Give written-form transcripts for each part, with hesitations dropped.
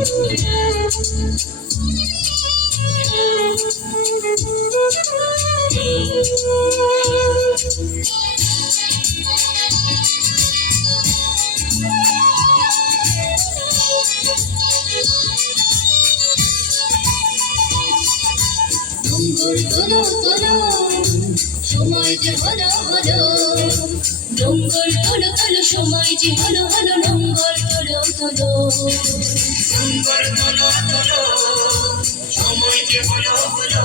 নঙ্গর তোলো তোলো সময় যে হলো হলো, নঙ্গর তোলো তোলো সময় যে হলো হলো, নঙ্গর তোলো তোলো, নঙ্গর তোলো তোলো সময় যে হলো হলো,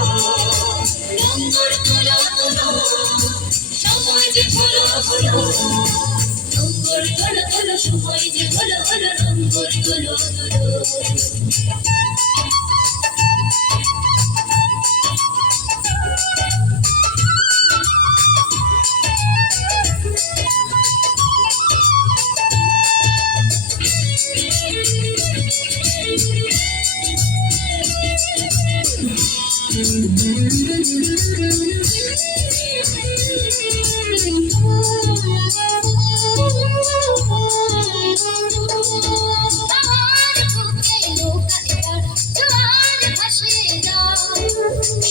নঙ্গর তোলো তোলো সময় যে হলো হলো, নঙ্গর তোলো তোলো সময় যে হলো হলো, নঙ্গর তোলো তোলো।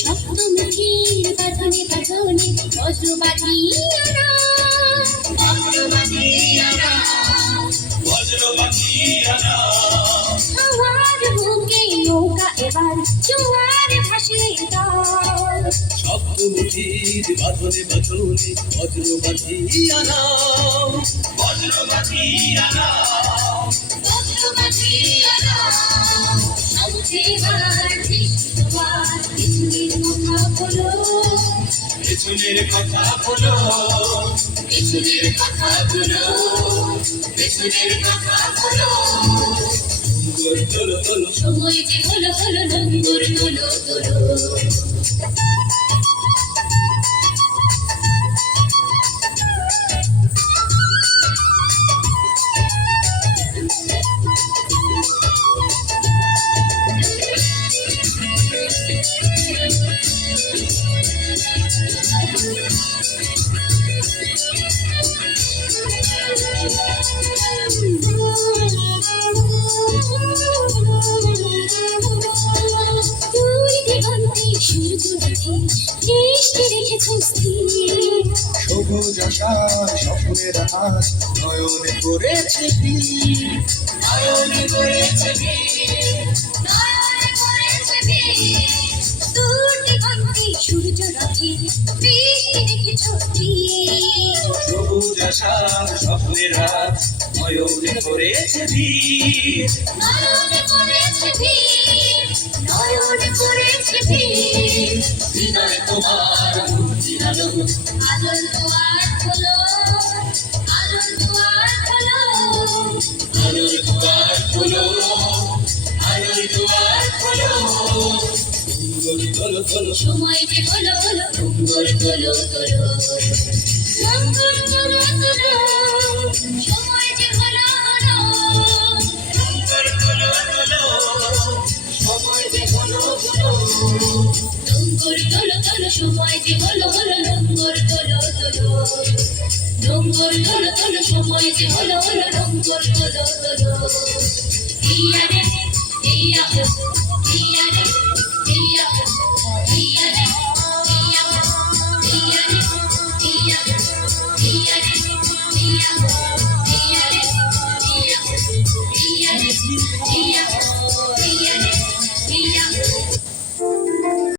সপ্তমুখীর বাঁধনে বাঁধনে বজ্র বাঁধিয়া আমার বুকে নৌকা এবার জোয়ার ভাসে দাও। সপ্তমুখীর বাঁধনে বাঁধনে বজ্র বাঁধিয়া নাও, বজ্র বাঁধিয়া নাও, বজ্র বাঁধিয়া নাও। সবুজেবার দৃশ্যবার পিছনের কথা বলো, পেছনের কথা বলো, পেছনের কথা বলো, পেছনের কথা বলো। নঙ্গর তোলো তোলো সময় যে হলো হলো, নঙ্গর তোলো তোলো। সবুজ আশার স্বপ্নের আকাশ নয়নে করেছে ভিড়, নয়নে করেছে ভিড়, সূর্য রাখি বৃষ্টি দেখেছ সবুজ আশার স্বপ্নের আকাশ নয়নে করেছে ভিড়, নয়নে করেছে ভিড়, নয়নে করেছে ভিড়। হৃদয় তোমার মুক্তি আলো, আলোর দুয়ার খোলো, আলোর দুয়ার খোলো, আলোর দুয়ার খোলো, আলোর দুয়ার খোলো। নঙ্গর তোলো তোলো সময় যে হলো হলো, নঙ্গর তোলো তোলো, নঙ্গর তোলো তোলো, সময় যে হলো হলো, নঙ্গর তোলো তোলো সময় যে হলো হলো, নঙ্গর তোলো তোলো, সময় যে হলো হলো, নঙ্গর তোলো তোলো, নঙ্গর তোলো তোলো, সময় যে হলো হলো, নঙ্গর তোলো তোলো। ইয়া রে ইয়া